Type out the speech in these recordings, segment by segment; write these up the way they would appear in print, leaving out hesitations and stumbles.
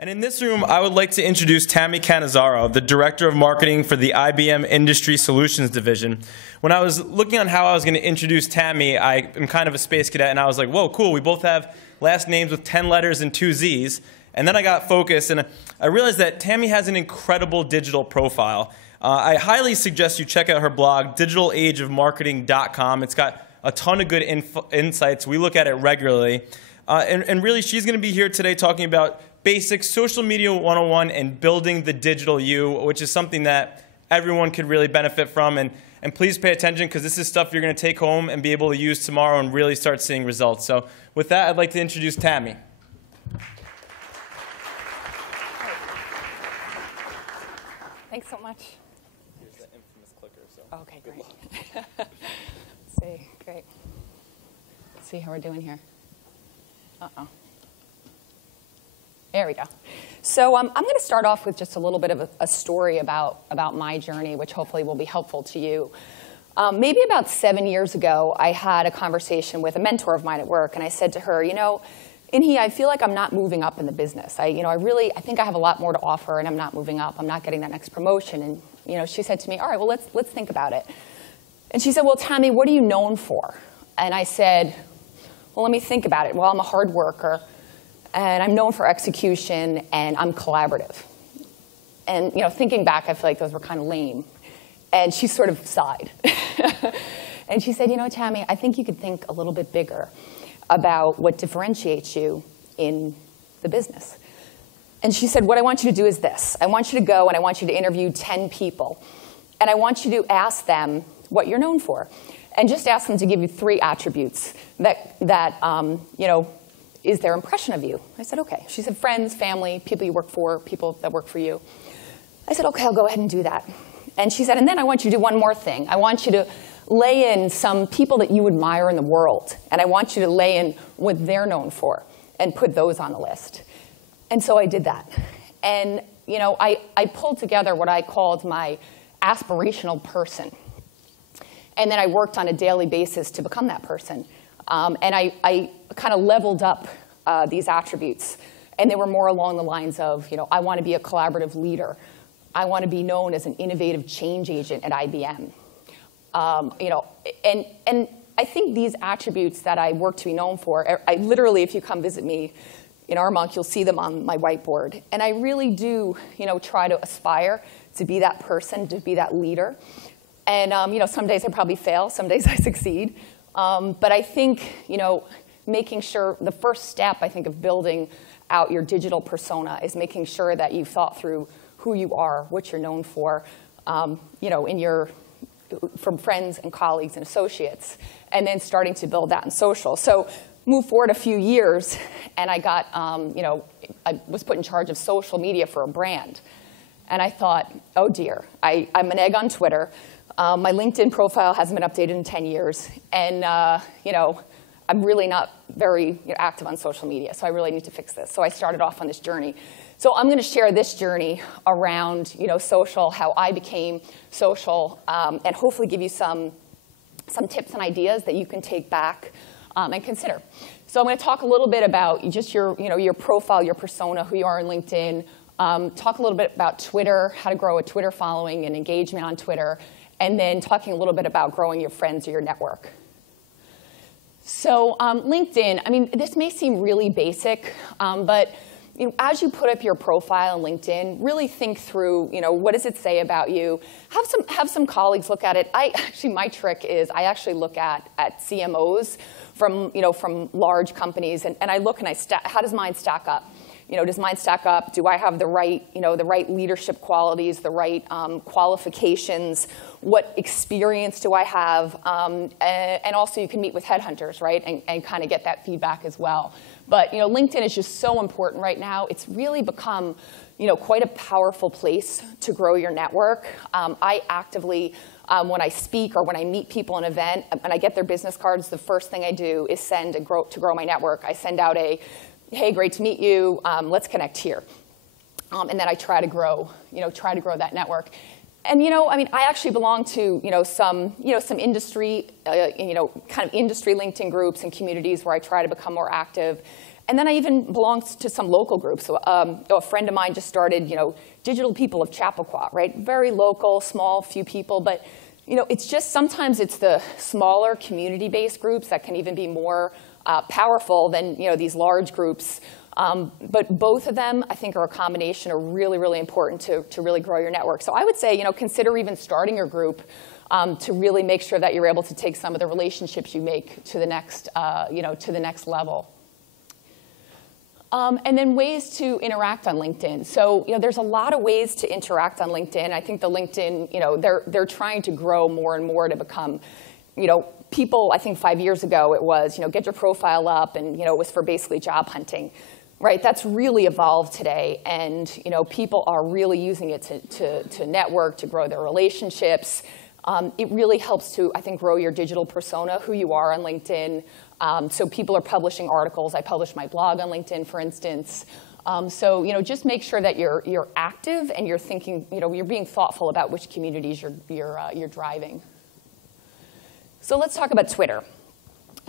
And in this room, I would like to introduce Tami Cannizzaro, the Director of Marketing for the IBM Industry Solutions Division. When I was looking on how I was going to introduce Tami, I am kind of a space cadet, and I was like, whoa, cool, we both have last names with 10 letters and 2 Z's. And then I got focused, and I realized that Tami has an incredible digital profile. I highly suggest you check out her blog, digitalageofmarketing.com. It's got a ton of good insights. We look at it regularly. And really, she's going to be here today talking about basic social media 101 and building the digital you, which is something that everyone could really benefit from. And please pay attention, because this is stuff you're going to take home and be able to use tomorrow and really start seeing results. So with that, I'd like to introduce Tami. Thanks so much. Here's that infamous clicker. So okay, great. Let's see, great. Let's see how we're doing here. Uh-oh. There we go. So I'm going to start off with just a little bit of a story about my journey, which hopefully will be helpful to you. Maybe about 7 years ago, I had a conversation with a mentor of mine at work, and I said to her, you know, Inhi, I feel like I'm not moving up in the business. I think I have a lot more to offer, and I'm not moving up. I'm not getting that next promotion. And she said to me, all right, well, let's think about it. And she said, well, Tami, what are you known for? And I said, well, let me think about it. Well, I'm a hard worker, and I'm known for execution, and I'm collaborative. And thinking back, I feel like those were kind of lame. And she sort of sighed. And she said, Tami, I think you could think a little bit bigger about what differentiates you in the business. And she said, what I want you to do is this. I want you to go and I want you to interview 10 people. And I want you to ask them what you're known for. And just ask them to give you 3 attributes that is their impression of you. I said, okay. She said, friends, family, people you work for, people that work for you. I said, okay, I'll go ahead and do that. And she said, and then I want you to do one more thing. I want you to lay in some people that you admire in the world. And I want you to lay in what they're known for and put those on the list. And so I did that. And I pulled together what I called my aspirational person. And then I worked on a daily basis to become that person. And I kind of leveled up these attributes. And they were more along the lines of, I want to be a collaborative leader. I want to be known as an innovative change agent at IBM. And I think these attributes that I work to be known for, I literally, if you come visit me in Armonk, you'll see them on my whiteboard. And I really do, try to aspire to be that person, to be that leader. And some days I probably fail, some days I succeed. But I think, making sure the first step, I think, of building out your digital persona is making sure that you've thought through who you are, what you're known for, from friends and colleagues and associates, and then starting to build that in social. So move forward a few years, and I got, I was put in charge of social media for a brand. And I thought, oh dear, I'm an egg on Twitter. My LinkedIn profile hasn't been updated in 10 years. And I'm really not very active on social media, so I really need to fix this. So I started off on this journey. So I'm going to share this journey around social, how I became social, and hopefully give you some tips and ideas that you can take back and consider. So I'm going to talk a little bit about just your profile, your persona, who you are on LinkedIn. Talk a little bit about Twitter, how to grow a Twitter following and engagement on Twitter, and then talking a little bit about growing your friends or your network. So LinkedIn, I mean, this may seem really basic, but as you put up your profile on LinkedIn, really think through, what does it say about you? Have some colleagues look at it. My trick is I actually look at CMOs from large companies, and I look and how does mine stack up? Does mine stack up? Do I have the right leadership qualities, the right qualifications? What experience do I have? And also, you can meet with headhunters, right, and kind of get that feedback as well. But LinkedIn is just so important right now. It's really become quite a powerful place to grow your network. I actively, when I speak or when I meet people in an event and I get their business cards, the first thing I do is send to grow my network. I send out a, hey, great to meet you. Let's connect here. And then I try to grow that network. And I actually belong to some industry kind of industry LinkedIn groups and communities where I try to become more active. And then I even belonged to some local groups. So, a friend of mine just started, Digital People of Chappaqua, right? Very local, small, few people. But, it's just sometimes it's the smaller community-based groups that can even be more powerful than, these large groups. But both of them, I think, are a combination, are really, really important to really grow your network. So I would say, consider even starting your group to really make sure that you're able to take some of the relationships you make to the next, to the next level. And then ways to interact on LinkedIn. So there's a lot of ways to interact on LinkedIn. I think the LinkedIn, they're trying to grow more and more to become, people, I think 5 years ago it was, get your profile up, and it was for basically job hunting. Right, that's really evolved today, and people are really using it to network, to grow their relationships. It really helps to, I think, grow your digital persona, who you are on LinkedIn. So people are publishing articles. I publish my blog on LinkedIn, for instance. So just make sure that you're active and you're thinking, you're being thoughtful about which communities you're driving. So let's talk about Twitter.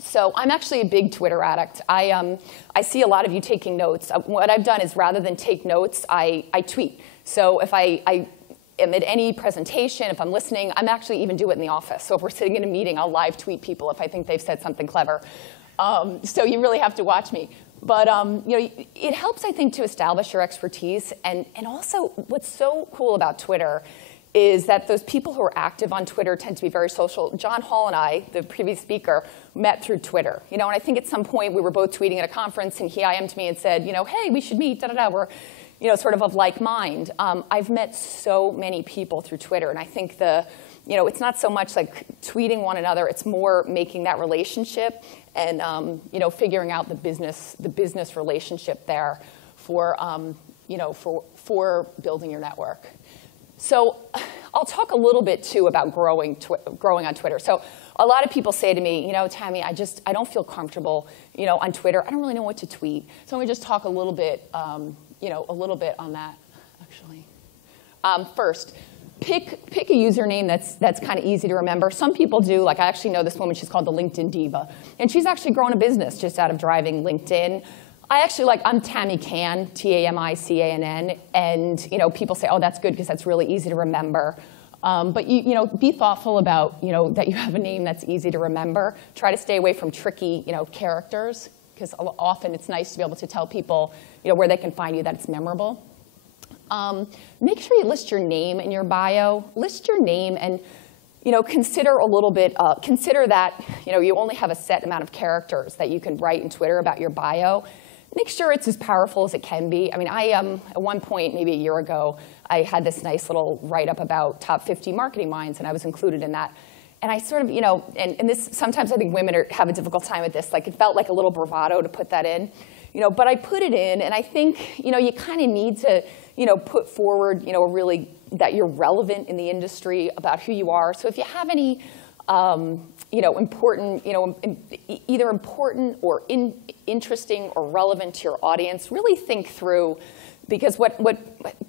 So I'm actually a big Twitter addict. I see a lot of you taking notes. What I've done is rather than take notes, I tweet. So if I am at any presentation, if I'm listening, I'm actually even do it in the office. So if we're sitting in a meeting, I'll live tweet people if I think they've said something clever. So you really have to watch me. But it helps, I think, to establish your expertise. And also, what's so cool about Twitter is that those people who are active on Twitter tend to be very social. John Hall and I, the previous speaker, met through Twitter. And I think at some point we were both tweeting at a conference, and he IM'd me and said, hey, we should meet, da-da-da. We're sort of like mind. I've met so many people through Twitter, and I think it's not so much like tweeting one another. It's more making that relationship and figuring out the business relationship there for building your network. So I'll talk a little bit, too, about growing on Twitter. So a lot of people say to me, Tammy, I don't feel comfortable, on Twitter. I don't really know what to tweet. So I'm going to just talk a little bit, on that, actually. First, pick a username that's kind of easy to remember. Some people do. Like, I actually know this woman. She's called the LinkedIn Diva. And she's actually grown a business just out of driving LinkedIn. I'm Tami Cann, T-A-M-I-C-A-N-N, and people say, oh, that's good because that's really easy to remember. But be thoughtful about that you have a name that's easy to remember. Try to stay away from tricky characters, because often it's nice to be able to tell people where they can find you that it's memorable. Make sure you list your name in your bio. List your name and consider a little bit. Consider that you only have a set amount of characters that you can write in Twitter about your bio. Make sure it's as powerful as it can be. I mean, at one point, maybe a year ago, I had this nice little write-up about top 50 marketing minds, and I was included in that. And I sort of, and this, sometimes I think women have a difficult time with this. Like, it felt like a little bravado to put that in. But I put it in, and I think, you kind of need to, put forward, really that you're relevant in the industry about who you are. So if you have any, important, either important or interesting or relevant to your audience, really think through, because what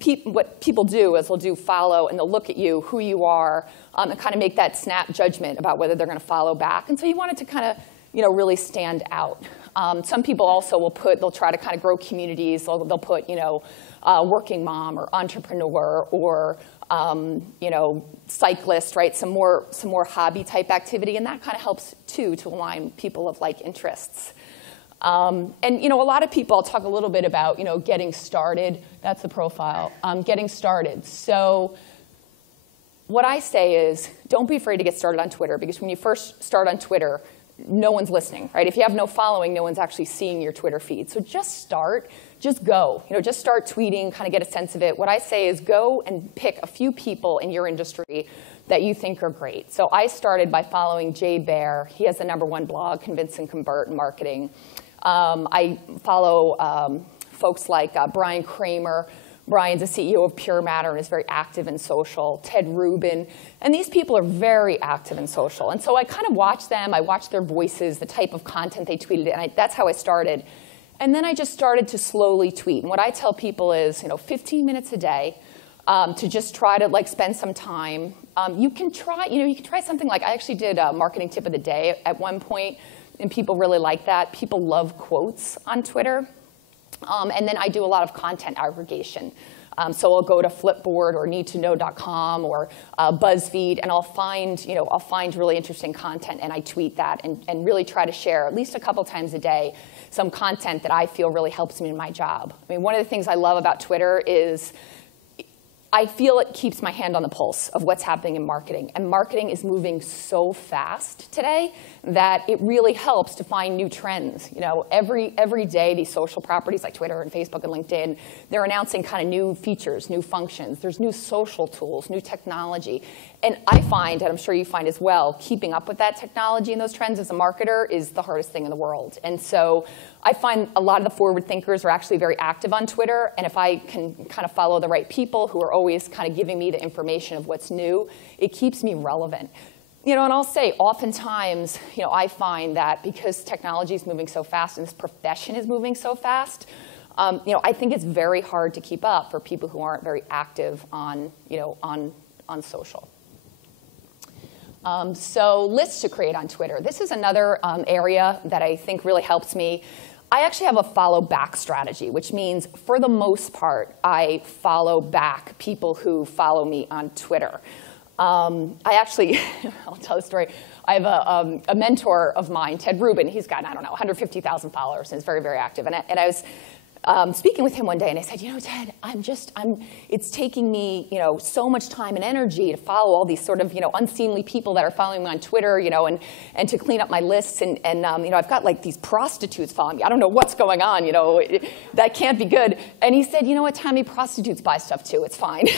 people do is they'll follow and they'll look at you, who you are, and kind of make that snap judgment about whether they're going to follow back. And so you want it to kind of, really stand out. Some people also they'll try to kind of grow communities. They'll put, working mom or entrepreneur or, cyclist, right? Some more hobby type activity, and that kind of helps too to align people of like interests. And a lot of people, I'll talk a little bit about, getting started. That's the profile. Getting started. So what I say is, don't be afraid to get started on Twitter, because when you first start on Twitter, no one's listening, right? If you have no following, no one's actually seeing your Twitter feed. So just start, just go. Just start tweeting, kind of get a sense of it. What I say is go and pick a few people in your industry that you think are great. So I started by following Jay Baer. He has the #1 blog, Convince and Convert in Marketing. I follow folks like Brian Kramer. Brian's the CEO of Pure Matter and is very active in social. Ted Rubin. And these people are very active in social. And so I kind of watch them. I watch their voices, the type of content they tweeted. And that's how I started. And then I just started to slowly tweet. And what I tell people is, 15 minutes a day to just try to spend some time. You can try something like, I actually did a marketing tip of the day at one point. and people really like that. People love quotes on Twitter. And then I do a lot of content aggregation. So I'll go to Flipboard or needtoknow.com or BuzzFeed, and I'll find really interesting content, and I tweet that and really try to share at least a couple times a day some content that I feel really helps me in my job. I mean, one of the things I love about Twitter is I feel it keeps my hand on the pulse of what's happening in marketing. And marketing is moving so fast today that it really helps to find new trends. You know, every day, these social properties like Twitter and Facebook and LinkedIn, they're announcing kind of new features, new functions. There's new social tools, new technology. And I find, and I'm sure you find as well, keeping up with that technology and those trends as a marketer is the hardest thing in the world. And so I find a lot of the forward thinkers are actually very active on Twitter. And if I can kind of follow the right people who are always kind of giving me the information of what's new, it keeps me relevant. You know, and I'll say, oftentimes, you know, I find that because technology is moving so fast and this profession is moving so fast, you know, I think it's very hard to keep up for people who aren't very active on, you know, on social. So lists to create on Twitter. This is another area that I think really helps me. I actually have a follow back strategy, which means for the most part, I follow back people who follow me on Twitter. I actually, I'll tell the story. I have a mentor of mine, Ted Rubin. He's got, I don't know, 150,000 followers and is very, very active. And I was speaking with him one day, and I said, you know, Ted, it's taking me, you know, so much time and energy to follow all these sort of, you know, unseemly people that are following me on Twitter, you know, and to clean up my lists, and you know, I've got like these prostitutes following me. I don't know what's going on, you know, that can't be good. And he said, you know what, Tammy, prostitutes buy stuff too. It's fine.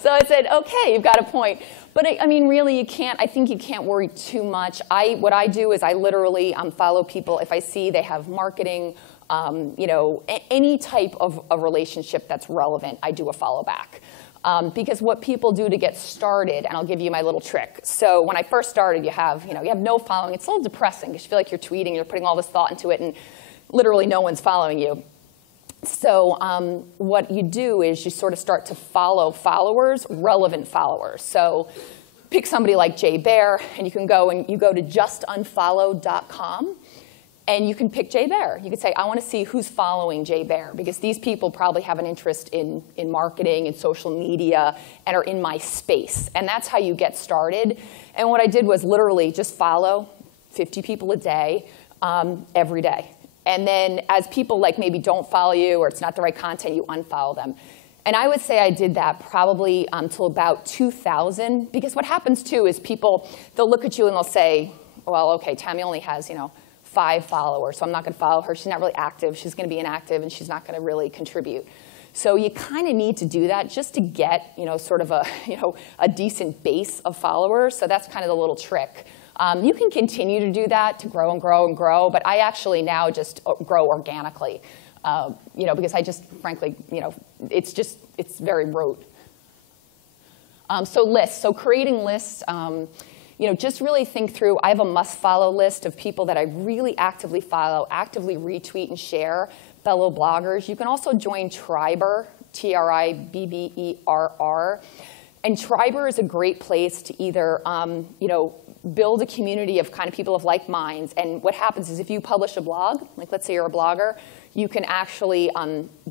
So I said, okay, you've got a point. But I mean, really, I think you can't worry too much. What I do is I literally follow people if I see they have marketing, you know, any type of a relationship that's relevant, I do a follow back. Because what people do to get started, and I'll give you my little trick. So when I first started, you have no following. It's a little depressing because you feel like you're tweeting, you're putting all this thought into it, and literally no one's following you. So what you do is you sort of start to follow followers, relevant followers. So pick somebody like Jay Bear, and you can go to justunfollow.com. And you can pick Jay Bear. You could say, I want to see who's following Jay Bear, because these people probably have an interest in marketing and social media and are in my space. And that's how you get started. And what I did was literally just follow 50 people a day, every day. And then as people like maybe don't follow you or it's not the right content, you unfollow them. And I would say I did that probably until about 2000, because what happens too is people, they'll look at you and they'll say, well, okay, Tammy only has, you know, 5 followers, so I'm not going to follow her. She's not really active. She's going to be inactive, and she's not going to really contribute. So you kind of need to do that just to get, you know, sort of a, you know, a decent base of followers. So that's kind of the little trick. You can continue to do that to grow and grow and grow, but I actually now just grow organically, you know, because I just, frankly, you know, it's very rote. So lists. So creating lists. You know, just really think through. I have a must-follow list of people that I really actively follow, actively retweet and share, fellow bloggers. You can also join Triber, Tribberr. And Triber is a great place to either, you know, build a community of kind of people of like minds. And what happens is if you publish a blog, like let's say you're a blogger, you can actually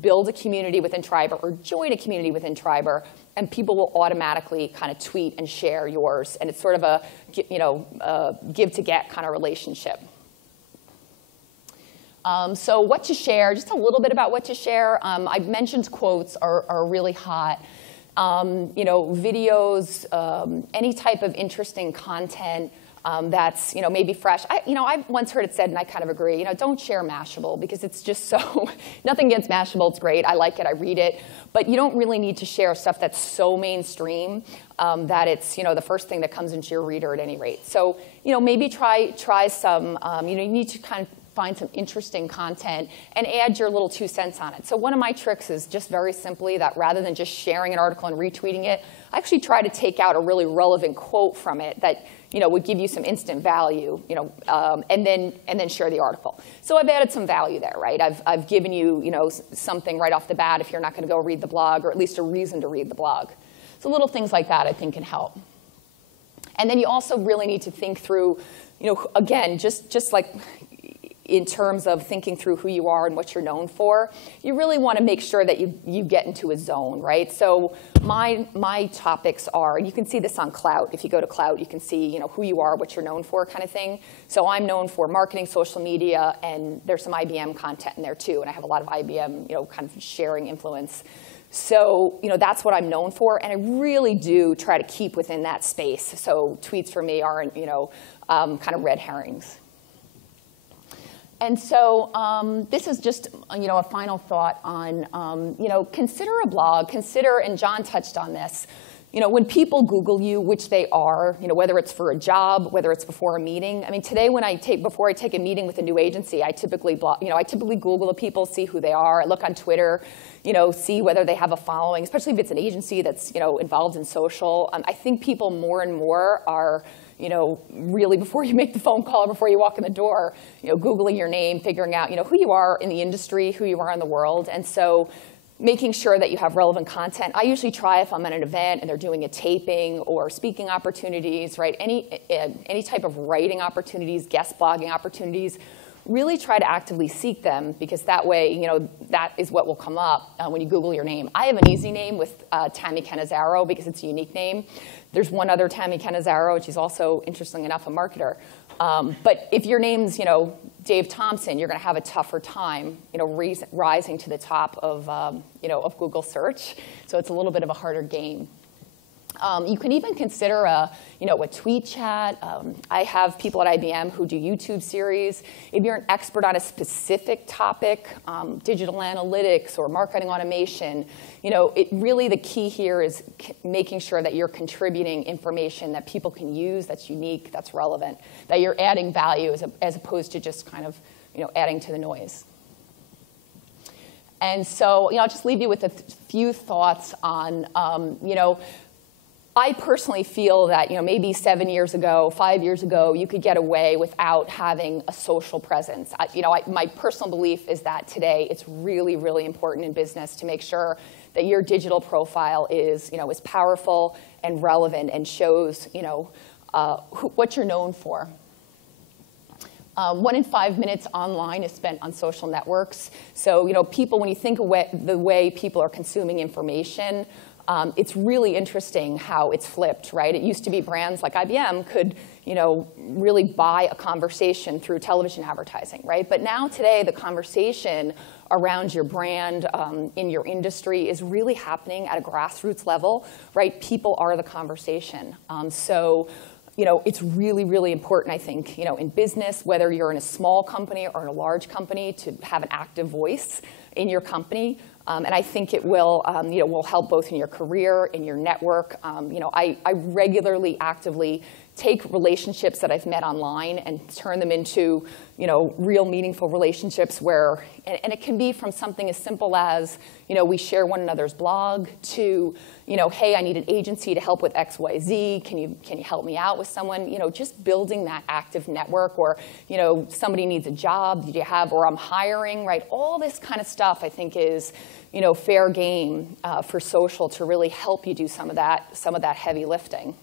build a community within Triber or join a community within Triber, and people will automatically kind of tweet and share yours. And it's sort of a, you know, give to get kind of relationship. So what to share, just a little bit about what to share. I've mentioned quotes are really hot. You know, videos, any type of interesting content that's, you know, maybe fresh. I've once heard it said, and I kind of agree, you know, don't share Mashable because it's just so, nothing against Mashable, it's great, I like it, I read it, but you don't really need to share stuff that's so mainstream that it's, you know, the first thing that comes into your reader at any rate. So, you know, maybe try some, you know, you need to kind of find some interesting content and add your little 2 cents on it. So one of my tricks is just very simply that rather than just sharing an article and retweeting it, I actually try to take out a really relevant quote from it that, you know, would give you some instant value, you know, and then share the article. So I've added some value there, right? I've given you, you know, something right off the bat if you're not going to go read the blog, or at least a reason to read the blog. So little things like that I think can help. And then you also really need to think through again, just like in terms of thinking through who you are and what you're known for, you really want to make sure that you get into a zone, right? So my topics are, and you can see this on Clout. If you go to Clout, you can see who you are, what you're known for, kind of thing. So I'm known for marketing, social media, and there's some IBM content in there too. And I have a lot of IBM, kind of sharing influence. So that's what I'm known for, and I really do try to keep within that space. So tweets for me aren't kind of red herrings. And so this is just a final thought on consider a blog, and John touched on this. When people Google you, which they are, whether it's for a job, whether it's before a meeting. I mean, today before I take a meeting with a new agency, I typically Google the people, see who they are. I look on Twitter, see whether they have a following, especially if it's an agency that's involved in social. I think people more and more are really before you make the phone call or before you walk in the door, Googling your name, figuring out, who you are in the industry, who you are in the world. And so making sure that you have relevant content. I usually try, if I'm at an event and they're doing a taping or speaking opportunities, right, any type of writing opportunities, guest blogging opportunities, really try to actively seek them, because that way, that is what will come up when you Google your name. I have an easy name with Tami Cannizzaro because it's a unique name. There's one other Tami Cannizzaro, and she's also, interestingly enough, a marketer. But if your name's, Dave Thompson, you're going to have a tougher time, rising to the top of, of Google search. So it's a little bit of a harder game. You can even consider a tweet chat. I have people at IBM who do YouTube series. If you're an expert on a specific topic, digital analytics or marketing automation, really the key here is making sure that you're contributing information that people can use, that's unique, that's relevant, that you're adding value as opposed to just kind of adding to the noise. And so I'll just leave you with a few thoughts on I personally feel that maybe 7 years ago, 5 years ago, you could get away without having a social presence. My personal belief is that today it's really, really important in business to make sure that your digital profile is is powerful and relevant and shows what you're known for. 1 in 5 minutes online is spent on social networks. So people, when you think of the way people are consuming information. It's really interesting how it's flipped, right? It used to be brands like IBM could, really buy a conversation through television advertising, right? But now today, the conversation around your brand in your industry is really happening at a grassroots level, right? People are the conversation. It's really, really important, I think, in business, whether you're in a small company or in a large company, to have an active voice in your company. And I think it will, will help both in your career, in your network. I regularly, actively take relationships that I've met online and turn them into, real meaningful relationships where, and it can be from something as simple as, we share one another's blog to, hey, I need an agency to help with X, Y, Z. Can you help me out with someone? Just building that active network, or, somebody needs a job, you have, or I'm hiring, right? All this kind of stuff, I think, is, fair game for social to really help you do some of that heavy lifting.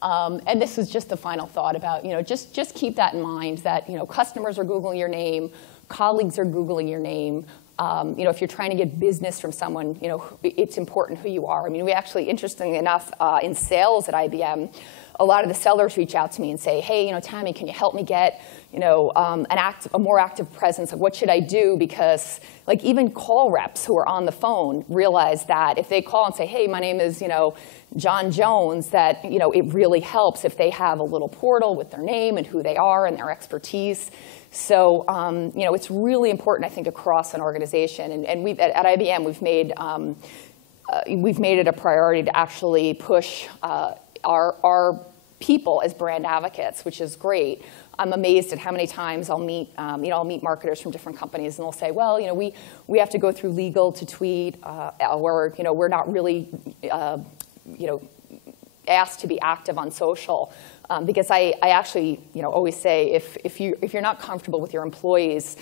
And this is just the final thought about, just keep that in mind, that, customers are Googling your name, colleagues are Googling your name. If you're trying to get business from someone, it's important who you are. I mean, we actually, interestingly enough, in sales at IBM, a lot of the sellers reach out to me and say, hey, Tammy, can you help me get, a more active presence? Like, what should I do? Because, like, even call reps who are on the phone realize that if they call and say, hey, my name is, John Jones, that, it really helps if they have a little portal with their name and who they are and their expertise. So, it's really important, I think, across an organization. And we've, at IBM, we've made it a priority to actually push our people as brand advocates, which is great. I'm amazed at how many times I'll meet marketers from different companies, and they'll say, well, we have to go through legal to tweet, or, we're not really, asked to be active on social. Because I actually, always say, if you're not comfortable with your employees,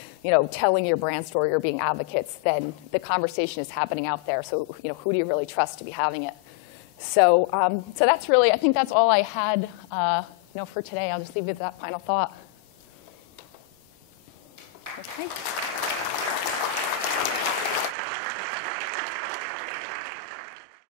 telling your brand story or being advocates, then the conversation is happening out there. So, who do you really trust to be having it? So, so that's really, I think that's all I had for today, I'll just leave you with that final thought. Okay.